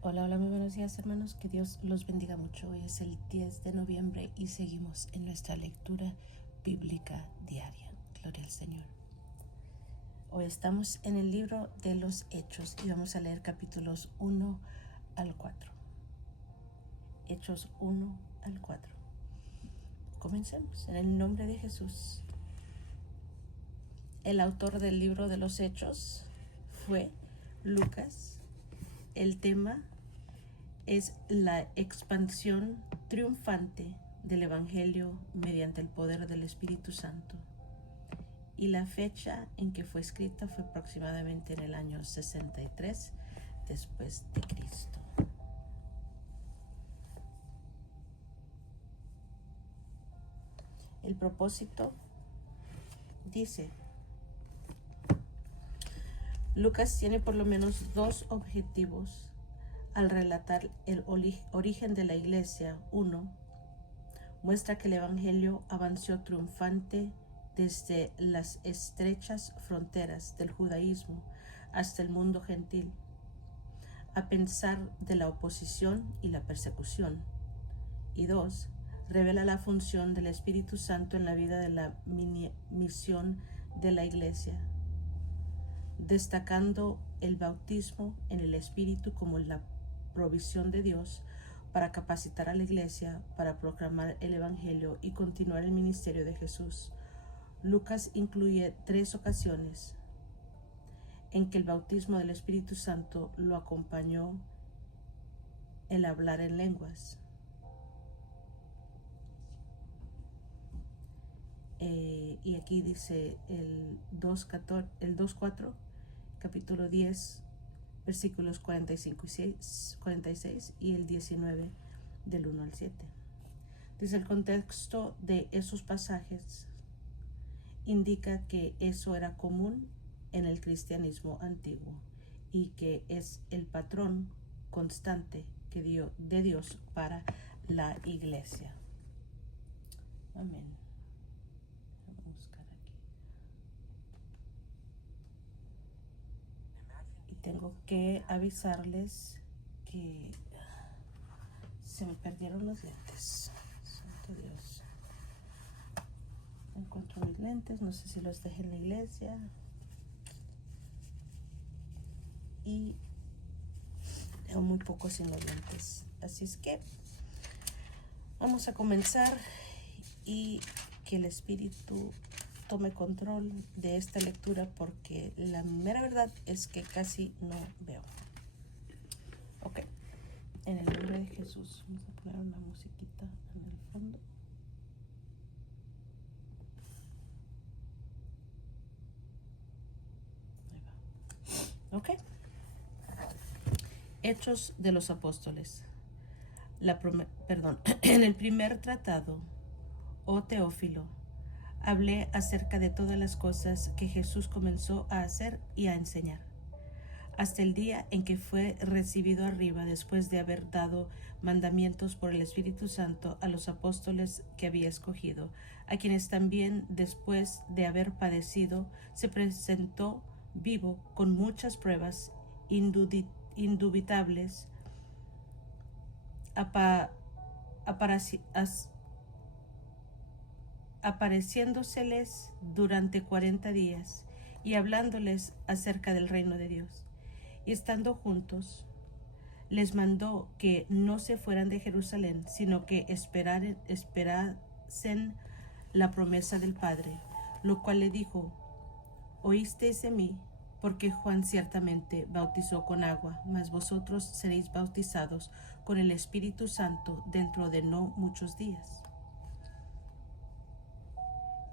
Hola, hola, muy buenos días hermanos, que Dios los bendiga mucho. Hoy es el 10 de noviembre y seguimos en nuestra lectura bíblica diaria. Gloria al Señor. Hoy estamos en el libro de los Hechos y vamos a leer capítulos 1 al 4. Hechos 1 al 4. Comencemos en el nombre de Jesús. El autor del libro de los Hechos fue Lucas. El tema es la expansión triunfante del Evangelio mediante el poder del Espíritu Santo. Y la fecha en que fue escrita fue aproximadamente en el año 63 después de Cristo. El propósito dice, Lucas tiene por lo menos dos objetivos al relatar el origen de la iglesia. Uno, muestra que el Evangelio avanzó triunfante desde las estrechas fronteras del judaísmo hasta el mundo gentil, a pesar de la oposición y la persecución. Y dos, revela la función del Espíritu Santo en la vida de la misión de la iglesia, destacando el bautismo en el Espíritu como la provisión de Dios para capacitar a la iglesia para proclamar el Evangelio y continuar el ministerio de Jesús. Lucas incluye 3 ocasiones en que el bautismo del Espíritu Santo lo acompañó el hablar en lenguas. Y aquí dice el 2.4, capítulo 10, versículos 45 y 46 y el 19 del 1 al 7. Dice, el contexto de esos pasajes indica que eso era común en el cristianismo antiguo y que es el patrón constante de Dios para la iglesia. Amén. Vamos a buscar aquí. Y tengo que avisarles que se me perdieron los lentes. Santo Dios. Encuentro mis lentes, no sé si los dejé en la iglesia. Y leo muy poco sin los lentes. Así es que vamos a comenzar y que el Espíritu tome control de esta lectura porque la mera verdad es que casi no veo. Ok, en el nombre de Jesús vamos a poner una musiquita en el fondo. Ahí va. Ok. Hechos de los Apóstoles. En el primer tratado, oh Teófilo, hablé acerca de todas las cosas que Jesús comenzó a hacer y a enseñar, hasta el día en que fue recibido arriba después de haber dado mandamientos por el Espíritu Santo a los apóstoles que había escogido, a quienes también después de haber padecido se presentó vivo con muchas pruebas indubitables, apareciéndoseles durante 40 días y hablándoles acerca del reino de Dios. Y estando juntos, les mandó que no se fueran de Jerusalén, sino que esperasen la promesa del Padre, lo cual le dijo, oísteis de mí, porque Juan ciertamente bautizó con agua, mas vosotros seréis bautizados con el Espíritu Santo dentro de no muchos días.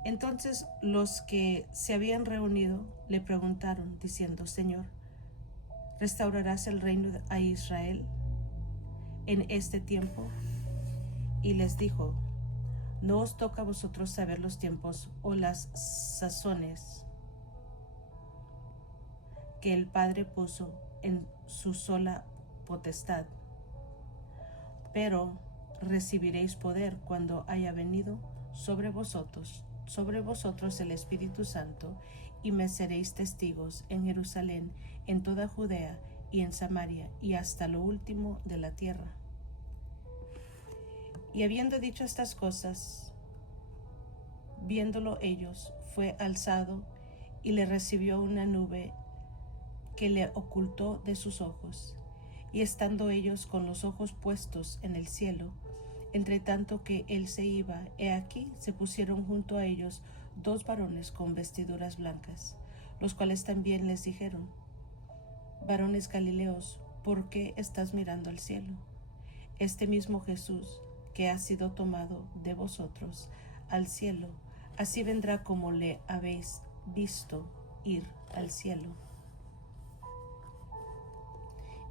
Entonces los que se habían reunido le preguntaron, diciendo, Señor, ¿restaurarás el reino a Israel en este tiempo? Y les dijo, no os toca a vosotros saber los tiempos o las sazones que el Padre puso en su sola potestad, pero recibiréis poder cuando haya venido sobre vosotros el Espíritu Santo, y me seréis testigos en Jerusalén, en toda Judea y en Samaria, y hasta lo último de la tierra. Y habiendo dicho estas cosas, viéndolo ellos, fue alzado y le recibió una nube que le ocultó de sus ojos. Y estando ellos con los ojos puestos en el cielo, entre tanto que él se iba, he aquí se pusieron junto a ellos 2 varones con vestiduras blancas, los cuales también les dijeron: varones Galileos, ¿por qué estás mirando al cielo? Este mismo Jesús, que ha sido tomado de vosotros al cielo, así vendrá como le habéis visto ir al cielo.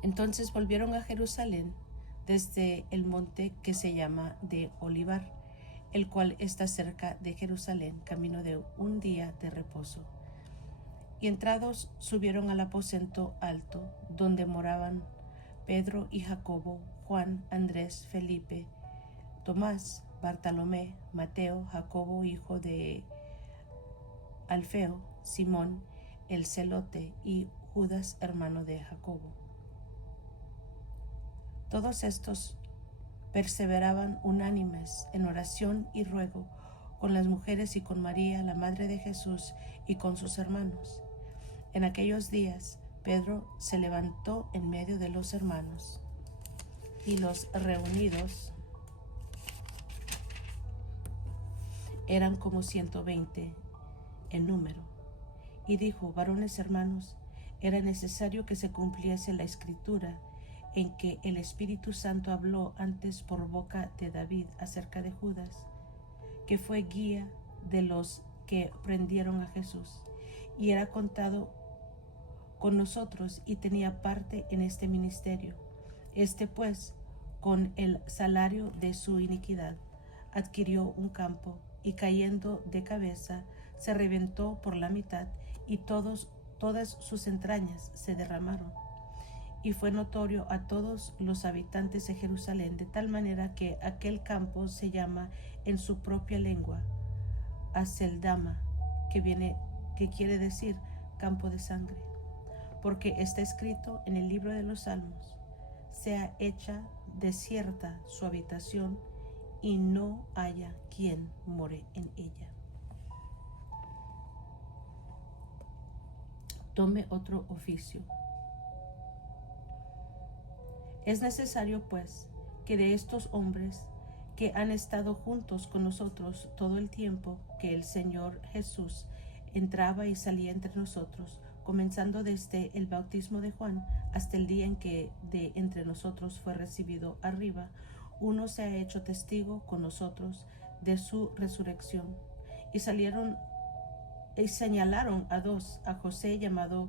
Entonces volvieron a Jerusalén desde el monte que se llama de Olivar, el cual está cerca de Jerusalén, camino de un día de reposo. Y entrados subieron al aposento alto, donde moraban Pedro y Jacobo, Juan, Andrés, Felipe, Tomás, Bartolomé, Mateo, Jacobo, hijo de Alfeo, Simón, el celote, y Judas, hermano de Jacobo. Todos estos perseveraban unánimes en oración y ruego con las mujeres y con María, la madre de Jesús, y con sus hermanos. En aquellos días Pedro se levantó en medio de los hermanos, y los reunidos eran como 120 en número, y dijo: varones hermanos, era necesario que se cumpliese la escritura en que el Espíritu Santo habló antes por boca de David acerca de Judas, que fue guía de los que prendieron a Jesús, y era contado con nosotros y tenía parte en este ministerio. Este pues, con el salario de su iniquidad, adquirió un campo, y cayendo de cabeza, se reventó por la mitad, y todas sus entrañas se derramaron. Y fue notorio a todos los habitantes de Jerusalén, de tal manera que aquel campo se llama en su propia lengua Aceldama, que quiere decir campo de sangre, porque está escrito en el libro de los Salmos: sea hecha desierta su habitación, y no haya quien more en ella. Tome otro oficio. Es necesario, pues, que de estos hombres que han estado juntos con nosotros todo el tiempo que el Señor Jesús entraba y salía entre nosotros, comenzando desde el bautismo de Juan hasta el día en que de entre nosotros fue recibido arriba, uno se ha hecho testigo con nosotros de su resurrección. Y salieron y señalaron a 2, a José llamado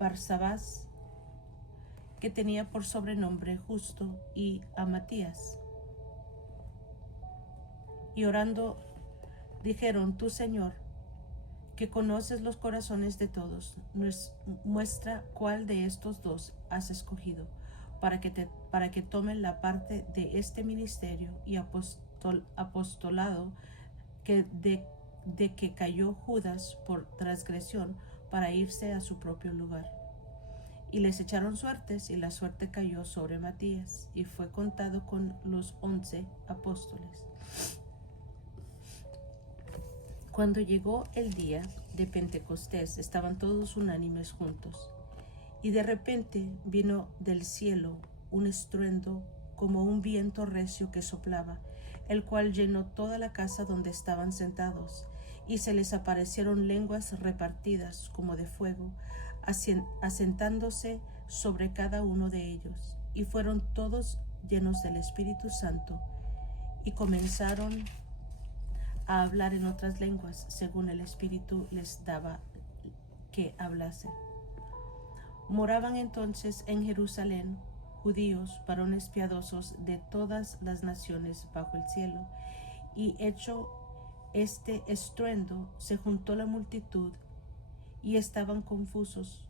Barsabás, que tenía por sobrenombre Justo, y a Matías. Y orando dijeron: tú, Señor, que conoces los corazones de todos, muestra cuál de estos 2 has escogido para que tomen la parte de este ministerio y apostolado de que cayó Judas por transgresión, para irse a su propio lugar. Y les echaron suertes, y la suerte cayó sobre Matías, y fue contado con los 11 apóstoles. Cuando llegó el día de Pentecostés, estaban todos unánimes juntos, y de repente vino del cielo un estruendo como un viento recio que soplaba, el cual llenó toda la casa donde estaban sentados, y se les aparecieron lenguas repartidas como de fuego, asentándose sobre cada uno de ellos, y fueron todos llenos del Espíritu Santo, y comenzaron a hablar en otras lenguas según el Espíritu les daba que hablasen. Moraban entonces en Jerusalén judíos, varones piadosos de todas las naciones bajo el cielo, y hecho este estruendo, se juntó la multitud, y estaban confusos,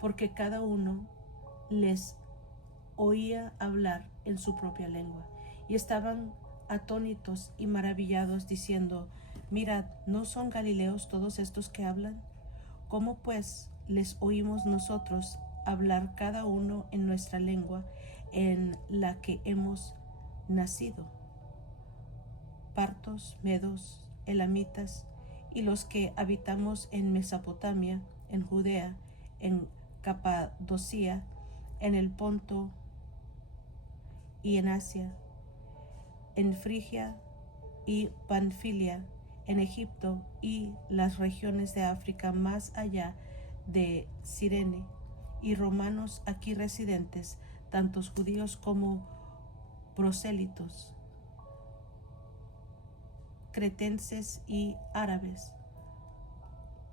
porque cada uno les oía hablar en su propia lengua, y estaban atónitos y maravillados, diciendo: mirad, ¿no son galileos todos estos que hablan? ¿Cómo pues les oímos nosotros hablar cada uno en nuestra lengua en la que hemos nacido, partos, medos, elamitas, y los que habitamos en Mesopotamia, en Judea, en Capadocia, en el Ponto y en Asia, en Frigia y Panfilia, en Egipto y las regiones de África más allá de Cirene, y romanos aquí residentes, tantos judíos como prosélitos, cretenses y árabes.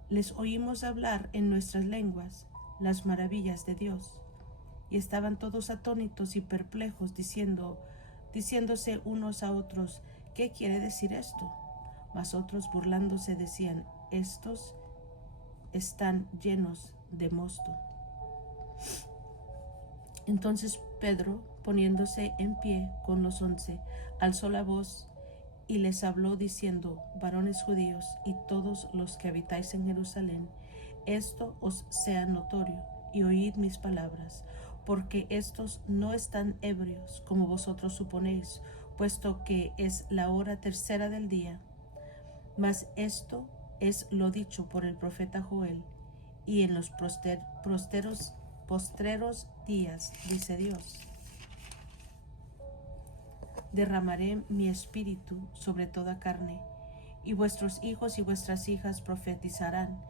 Les oímos hablar en nuestras lenguas las maravillas de Dios, y estaban todos atónitos y perplejos, diciéndose unos a otros, ¿qué quiere decir esto? Mas otros burlándose decían, estos están llenos de mosto. Entonces Pedro, poniéndose en pie con los 11, alzó la voz y les habló diciendo, varones judíos y todos los que habitáis en Jerusalén, esto os sea notorio, y oíd mis palabras, porque estos no están ebrios, como vosotros suponéis, puesto que es la hora tercera del día. Mas esto es lo dicho por el profeta Joel, y en los postreros días, dice Dios, derramaré mi espíritu sobre toda carne, y vuestros hijos y vuestras hijas profetizarán,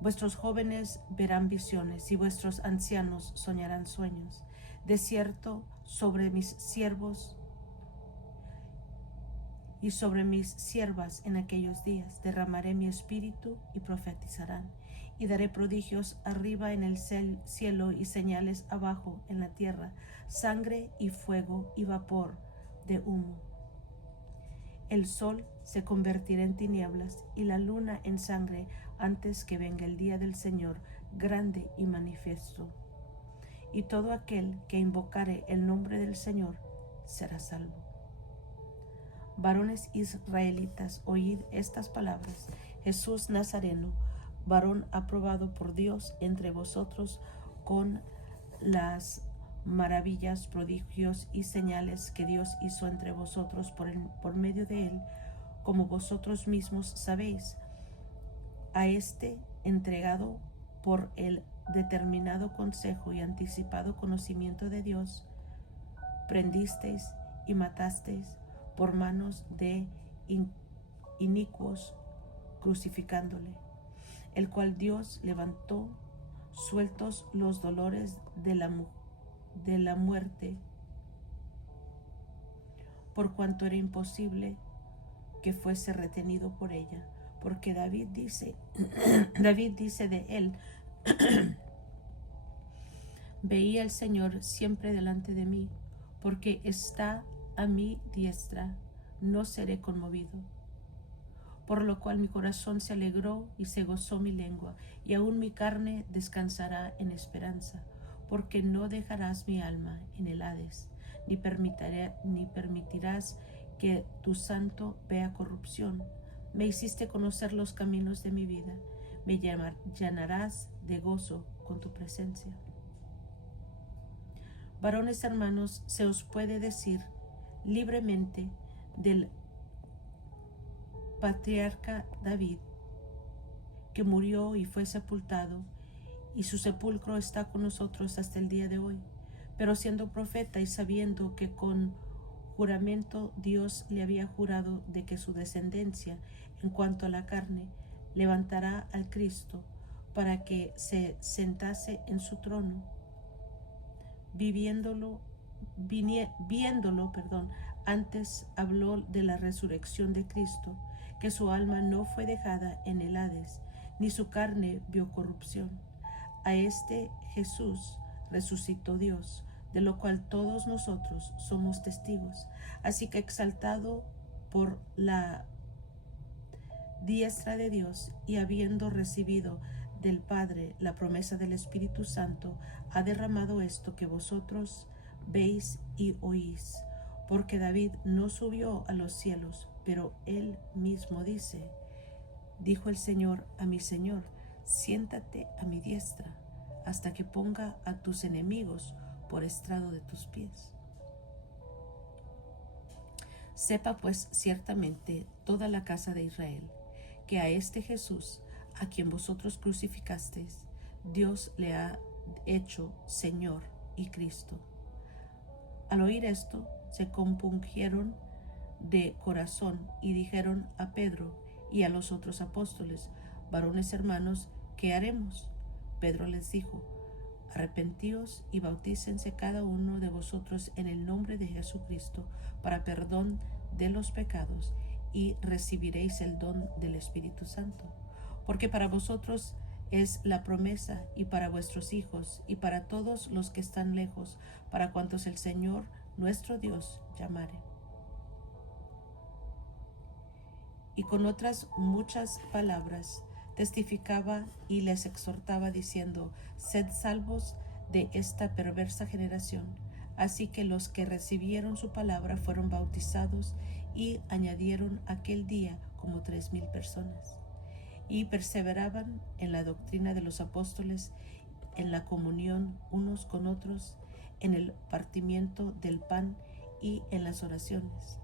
vuestros jóvenes verán visiones, y vuestros ancianos soñarán sueños. De cierto, sobre mis siervos y sobre mis siervas en aquellos días derramaré mi espíritu y profetizarán, y daré prodigios arriba en el cielo y señales abajo en la tierra, sangre y fuego y vapor de humo. El sol se convertirá en tinieblas y la luna en sangre antes que venga el día del Señor grande y manifiesto. Y todo aquel que invocare el nombre del Señor será salvo. Varones israelitas, oíd estas palabras. Jesús Nazareno, varón aprobado por Dios entre vosotros con las maravillas, prodigios y señales que Dios hizo entre vosotros por medio de él, como vosotros mismos sabéis. A este entregado por el determinado consejo y anticipado conocimiento de Dios, prendisteis y matasteis por manos de inicuos, crucificándole, el cual Dios levantó, sueltos los dolores de la muerte, por cuanto era imposible que fuese retenido por ella, porque David dice de él, veía al Señor siempre delante de mí, porque está a mi diestra, no seré conmovido. Por lo cual mi corazón se alegró y se gozó mi lengua, y aún mi carne descansará en esperanza, porque no dejarás mi alma en el Hades, ni permitirás que tu santo vea corrupción. Me hiciste conocer los caminos de mi vida, me llenarás de gozo con tu presencia. Varones hermanos, se os puede decir libremente del patriarca David, que murió y fue sepultado, y su sepulcro está con nosotros hasta el día de hoy. Pero siendo profeta y sabiendo que con juramento Dios le había jurado de que su descendencia, en cuanto a la carne, levantará al Cristo para que se sentase en su trono, viéndolo, antes habló de la resurrección de Cristo, que su alma no fue dejada en el Hades, ni su carne vio corrupción. A este Jesús resucitó Dios, de lo cual todos nosotros somos testigos. Así que exaltado por la diestra de Dios y habiendo recibido del Padre la promesa del Espíritu Santo, ha derramado esto que vosotros veis y oís. Porque David no subió a los cielos, pero él mismo dice, dijo el Señor a mi Señor, siéntate a mi diestra, hasta que ponga a tus enemigos por estrado de tus pies. Sepa pues ciertamente toda la casa de Israel, que a este Jesús, a quien vosotros crucificasteis, Dios le ha hecho Señor y Cristo. Al oír esto, se compungieron de corazón y dijeron a Pedro y a los otros apóstoles: varones hermanos, ¿qué haremos? Pedro les dijo: arrepentíos y bautícense cada uno de vosotros en el nombre de Jesucristo para perdón de los pecados, y recibiréis el don del Espíritu Santo. Porque para vosotros es la promesa, y para vuestros hijos, y para todos los que están lejos, para cuantos el Señor nuestro Dios llamare. Y con otras muchas palabras testificaba y les exhortaba diciendo: sed salvos de esta perversa generación. Así que los que recibieron su palabra fueron bautizados, y añadieron aquel día como 3,000 personas. Y perseveraban en la doctrina de los apóstoles, en la comunión unos con otros, en el partimiento del pan y en las oraciones.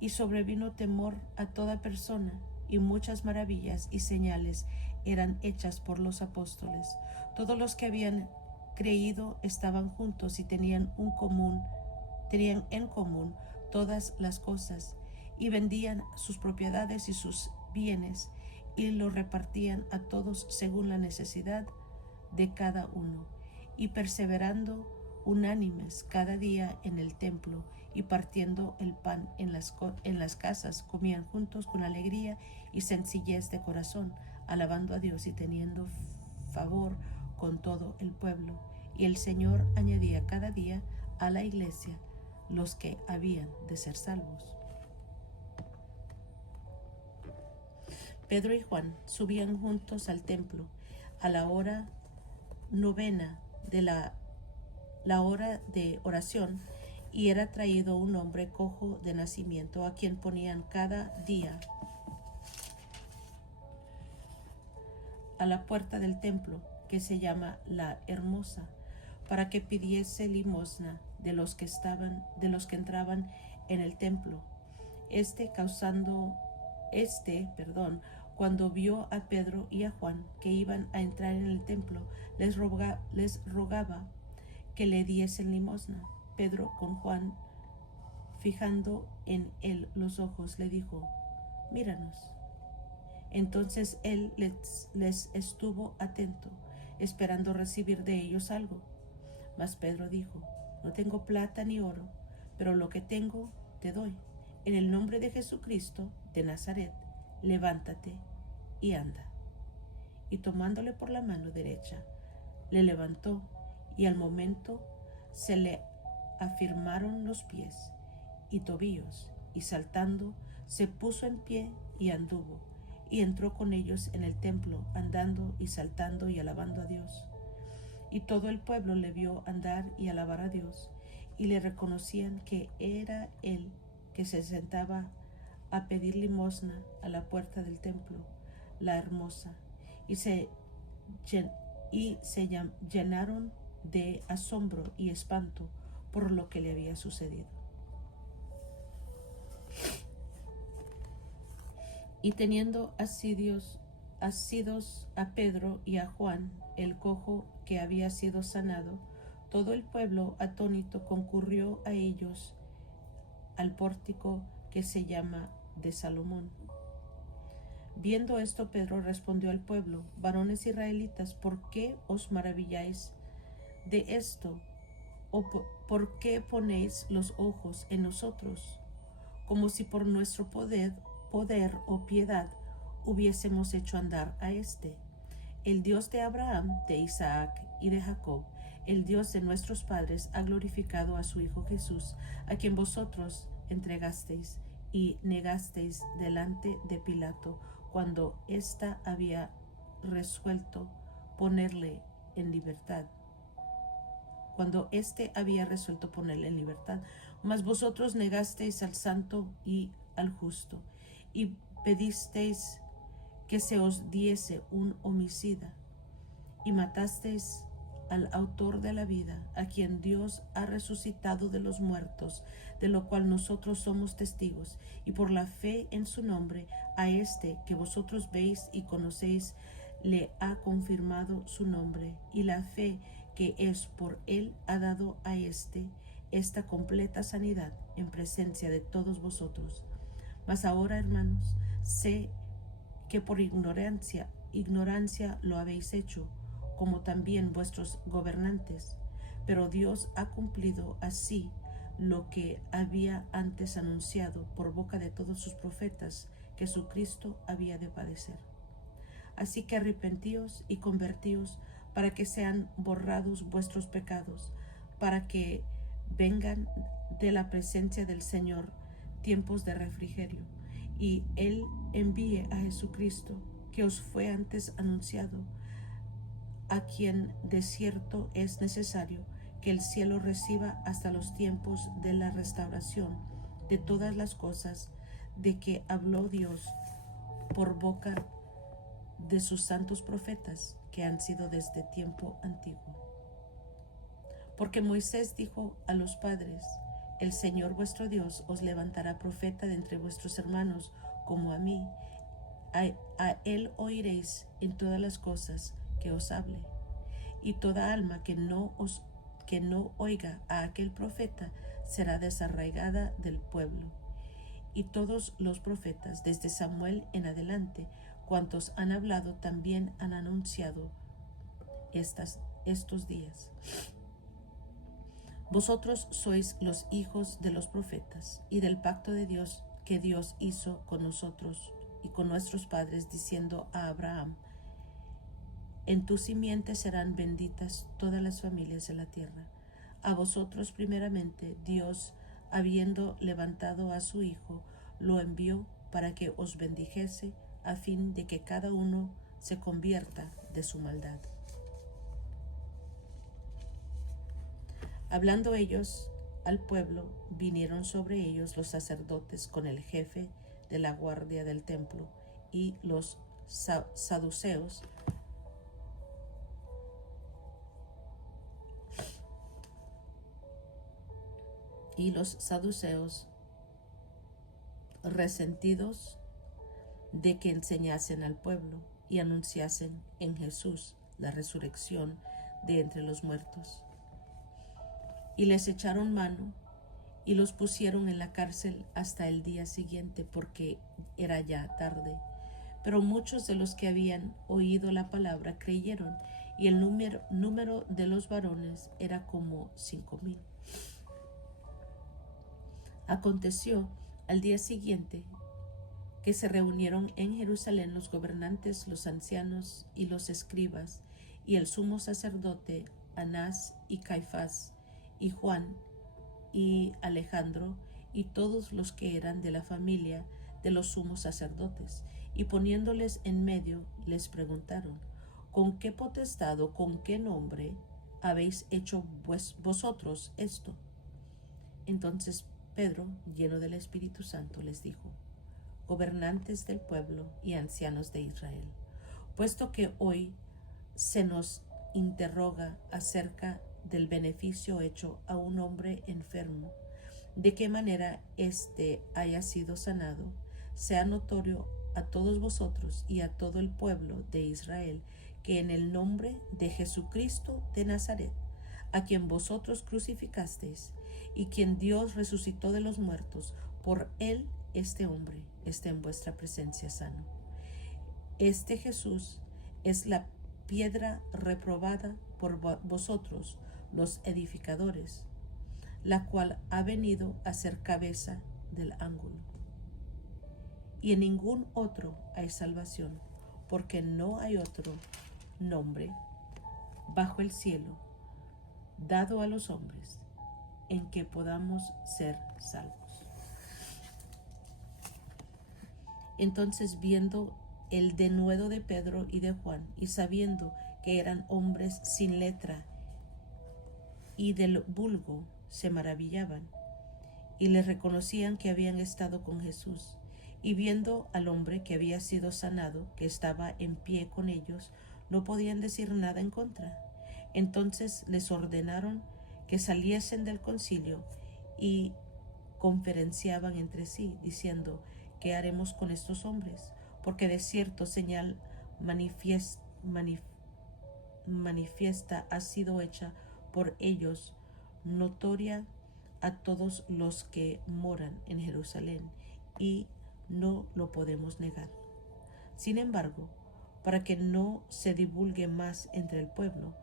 Y sobrevino temor a toda persona, y muchas maravillas y señales eran hechas por los apóstoles. Todos los que habían creído estaban juntos y tenían en común todas las cosas, y vendían sus propiedades y sus bienes, y lo repartían a todos según la necesidad de cada uno. Y perseverando unánimes cada día en el templo, y partiendo el pan en las casas, comían juntos con alegría y sencillez de corazón, alabando a Dios y teniendo favor con todo el pueblo. Y el Señor añadía cada día a la iglesia los que habían de ser salvos. Pedro y Juan subían juntos al templo a la hora novena de la hora de oración, y era traído un hombre cojo de nacimiento, a quien ponían cada día a la puerta del templo, que se llama la Hermosa, para que pidiese limosna de los que entraban en el templo. Cuando vio a Pedro y a Juan que iban a entrar en el templo, les rogaba que le diesen limosna. Pedro, con Juan fijando en él los ojos, le dijo: míranos. Entonces él les estuvo atento, esperando recibir de ellos algo. Mas Pedro dijo: no tengo plata ni oro, pero lo que tengo te doy. En el nombre de Jesucristo de Nazaret, levántate y anda. Y tomándole por la mano derecha, le levantó, y al momento se le afirmaron los pies y tobillos, y saltando se puso en pie y anduvo, y entró con ellos en el templo, andando y saltando y alabando a Dios. Y todo el pueblo le vio andar y alabar a Dios, y le reconocían que era él que se sentaba a pedir limosna a la puerta del templo, la Hermosa, y se llenaron de asombro y espanto por lo que le había sucedido. Y teniendo asidos a Pedro y a Juan, el cojo que había sido sanado, todo el pueblo atónito concurrió a ellos al pórtico que se llama de Salomón. Viendo esto, Pedro respondió al pueblo: varones israelitas, ¿por qué os maravilláis de esto? ¿O por qué ponéis los ojos en nosotros, como si por nuestro poder o piedad hubiésemos hecho andar a este? El Dios de Abraham, de Isaac y de Jacob, el Dios de nuestros padres, ha glorificado a su Hijo Jesús, a quien vosotros entregasteis y negasteis delante de Pilato, cuando ésta había resuelto ponerle en libertad. Mas vosotros negasteis al santo y al justo, y pedisteis que se os diese un homicida, y matasteis al autor de la vida, a quien Dios ha resucitado de los muertos, de lo cual nosotros somos testigos, y por la fe en su nombre, a este que vosotros veis y conocéis, le ha confirmado su nombre, y la fe que es por él ha dado a esta completa sanidad en presencia de todos vosotros. Mas ahora, hermanos, sé que por ignorancia lo habéis hecho, como también vuestros gobernantes, pero Dios ha cumplido así lo que había antes anunciado por boca de todos sus profetas, que su Cristo había de padecer. Así que arrepentíos y convertíos para que sean borrados vuestros pecados, para que vengan de la presencia del Señor tiempos de refrigerio, y Él envíe a Jesucristo, que os fue antes anunciado, a quien de cierto es necesario que el cielo reciba hasta los tiempos de la restauración de todas las cosas de que habló Dios por boca de sus santos profetas que han sido desde tiempo antiguo. Porque Moisés dijo a los padres: el Señor vuestro Dios os levantará profeta de entre vuestros hermanos como a mí. A él oiréis en todas las cosas que os hable. Y toda alma que no oiga a aquel profeta será desarraigada del pueblo. Y todos los profetas, desde Samuel en adelante, cuantos han hablado, también han anunciado estos días. Vosotros sois los hijos de los profetas y del pacto de Dios que Dios hizo con nosotros y con nuestros padres, diciendo a Abraham: en tu simiente serán benditas todas las familias de la tierra. A vosotros primeramente Dios, habiendo levantado a su Hijo, lo envió para que os bendijese, a fin de que cada uno se convierta de su maldad. Hablando ellos al pueblo, vinieron sobre ellos los sacerdotes con el jefe de la guardia del templo y los saduceos, resentidos de que enseñasen al pueblo y anunciasen en Jesús la resurrección de entre los muertos. Y les echaron mano y los pusieron en la cárcel hasta el día siguiente, porque era ya tarde. Pero muchos de los que habían oído la palabra creyeron, y el número de los varones era como 5,000. Aconteció al día siguiente que se reunieron en Jerusalén los gobernantes, los ancianos y los escribas, y el sumo sacerdote Anás y Caifás, y Juan y Alejandro, y todos los que eran de la familia de los sumos sacerdotes, y poniéndoles en medio les preguntaron: ¿con qué potestad o con qué nombre habéis hecho vosotros esto? Entonces Pedro, lleno del Espíritu Santo, les dijo: gobernantes del pueblo y ancianos de Israel, puesto que hoy se nos interroga acerca del beneficio hecho a un hombre enfermo, de qué manera éste haya sido sanado, sea notorio a todos vosotros y a todo el pueblo de Israel que en el nombre de Jesucristo de Nazaret, a quien vosotros crucificasteis y quien Dios resucitó de los muertos, por él este hombre está en vuestra presencia sano. Este Jesús es la piedra reprobada por vosotros, los edificadores, la cual ha venido a ser cabeza del ángulo. Y en ningún otro hay salvación, porque no hay otro nombre bajo el cielo dado a los hombres en que podamos ser salvos. Entonces, viendo el denuedo de Pedro y de Juan, y sabiendo que eran hombres sin letra y del vulgo, se maravillaban y les reconocían que habían estado con Jesús. Y viendo al hombre que había sido sanado, que estaba en pie con ellos, no podían decir nada en contra. Entonces les ordenaron que saliesen del concilio y conferenciaban entre sí, diciendo: ¿qué haremos con estos hombres? Porque de cierto señal manifiesta ha sido hecha por ellos, notoria a todos los que moran en Jerusalén, y no lo podemos negar. Sin embargo, para que no se divulgue más entre el pueblo,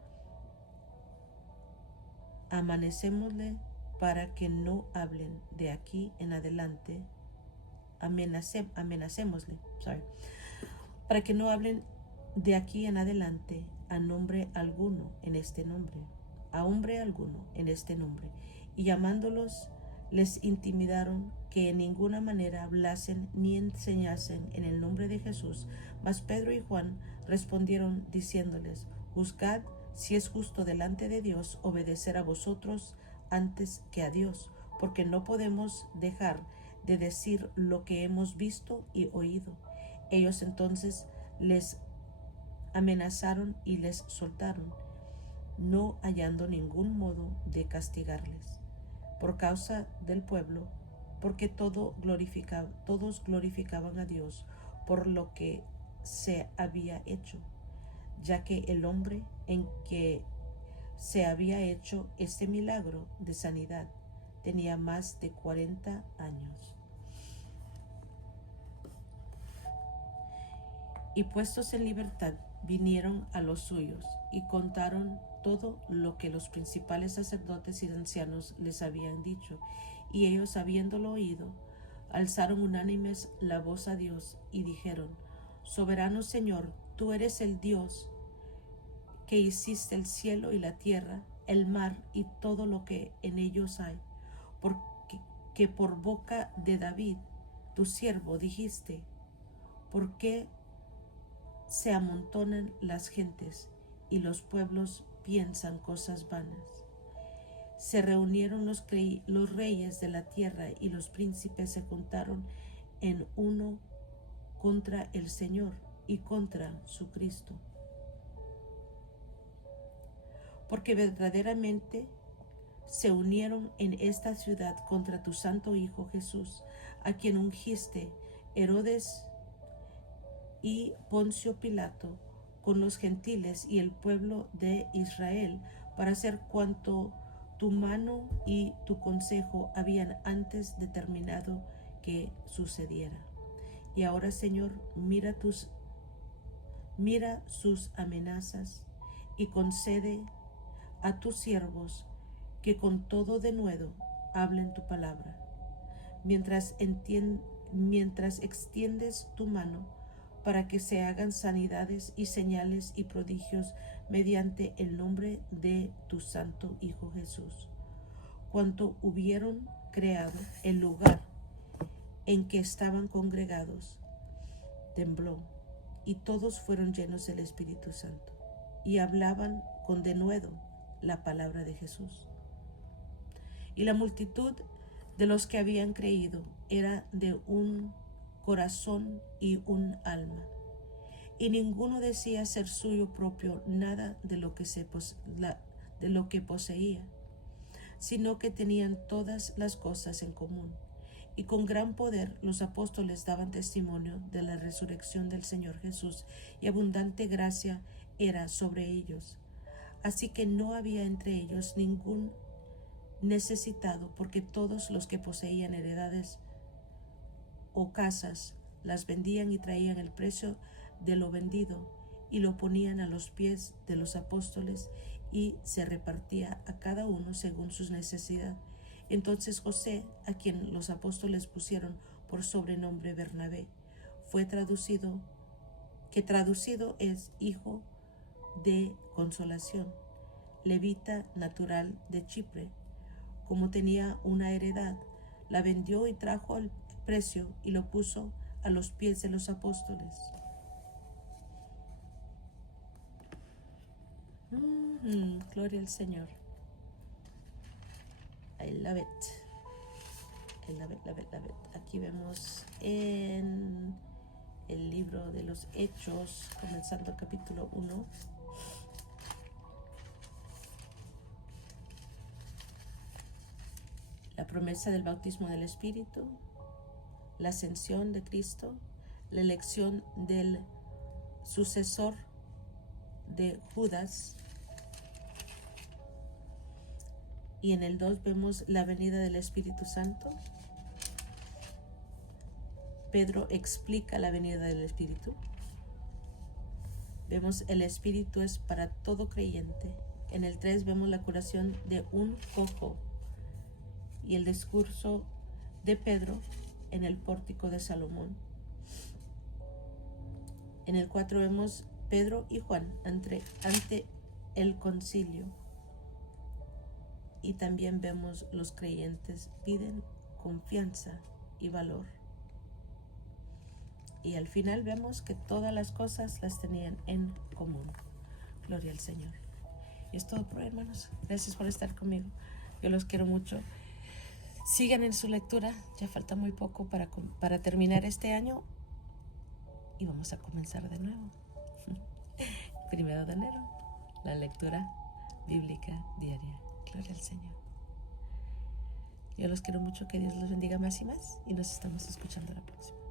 amanecémosle para que no hablen de aquí en adelante, amenacémosle, para que no hablen de aquí en adelante a nombre alguno en este nombre, a hombre alguno en este nombre. Y llamándolos, les intimidaron que en ninguna manera hablasen ni enseñasen en el nombre de Jesús. Mas Pedro y Juan respondieron diciéndoles: juzgad si es justo delante de Dios obedecer a vosotros antes que a Dios, porque no podemos dejar de decir lo que hemos visto y oído. Ellos entonces les amenazaron y les soltaron, no hallando ningún modo de castigarles por causa del pueblo, porque todos glorificaban a Dios por lo que se había hecho, ya que el hombre en que se había hecho este milagro de sanidad tenía más de 40 años. Y puestos en libertad, vinieron a los suyos y contaron todo lo que los principales sacerdotes y ancianos les habían dicho. Y ellos, habiéndolo oído, alzaron unánimes la voz a Dios y dijeron: Soberano Señor, tú eres el Dios que hiciste el cielo y la tierra, el mar y todo lo que en ellos hay, porque por boca de David, tu siervo, dijiste: ¿por qué se amontonan las gentes y los pueblos piensan cosas vanas? Se reunieron los reyes de la tierra y los príncipes se juntaron en uno contra el Señor y contra su Cristo. Porque verdaderamente se unieron en esta ciudad contra tu santo Hijo Jesús, a quien ungiste Herodes y Poncio Pilato con los gentiles y el pueblo de Israel, para hacer cuanto tu mano y tu consejo habían antes determinado que sucediera. Y ahora, Señor, mira sus amenazas y concede a tus siervos que con todo denuedo hablen tu palabra, mientras extiendes tu mano para que se hagan sanidades y señales y prodigios mediante el nombre de tu santo Hijo Jesús. Cuanto hubieron creado el lugar en que estaban congregados, tembló, y todos fueron llenos del Espíritu Santo, y hablaban con denuedo la palabra de Jesús. Y la multitud de los que habían creído era de un corazón y un alma, y ninguno decía ser suyo propio nada de lo que poseía, sino que tenían todas las cosas en común. Y con gran poder los apóstoles daban testimonio de la resurrección del Señor Jesús, y abundante gracia era sobre ellos. Así que no había entre ellos ningún necesitado, porque todos los que poseían heredades o casas las vendían y traían el precio de lo vendido y lo ponían a los pies de los apóstoles, y se repartía a cada uno según sus necesidades. Entonces José, a quien los apóstoles pusieron por sobrenombre Bernabé, que traducido es hijo de consolación, levita natural de Chipre, como tenía una heredad, la vendió y trajo el precio y lo puso a los pies de los apóstoles. Gloria al Señor. I love it. Aquí vemos en el libro de los Hechos, comenzando el capítulo 1. La promesa del bautismo del Espíritu, la ascensión de Cristo, la elección del sucesor de Judas. Y en el 2 vemos la venida del Espíritu Santo. Pedro explica la venida del Espíritu. Vemos el Espíritu es para todo creyente. En el 3 vemos la curación de un cojo y el discurso de Pedro en el pórtico de Salomón. En el 4 vemos Pedro y Juan ante el concilio. Y también vemos los creyentes piden confianza y valor. Y al final vemos que todas las cosas las tenían en común. Gloria al Señor. Y es todo por hoy, hermanos. Gracias por estar conmigo. Yo los quiero mucho. Sigan en su lectura. Ya falta muy poco para terminar este año. Y vamos a comenzar de nuevo. 1 de enero. La lectura bíblica diaria. Gloria al Señor. Yo los quiero mucho. Que Dios los bendiga más y más. Y nos estamos escuchando la próxima.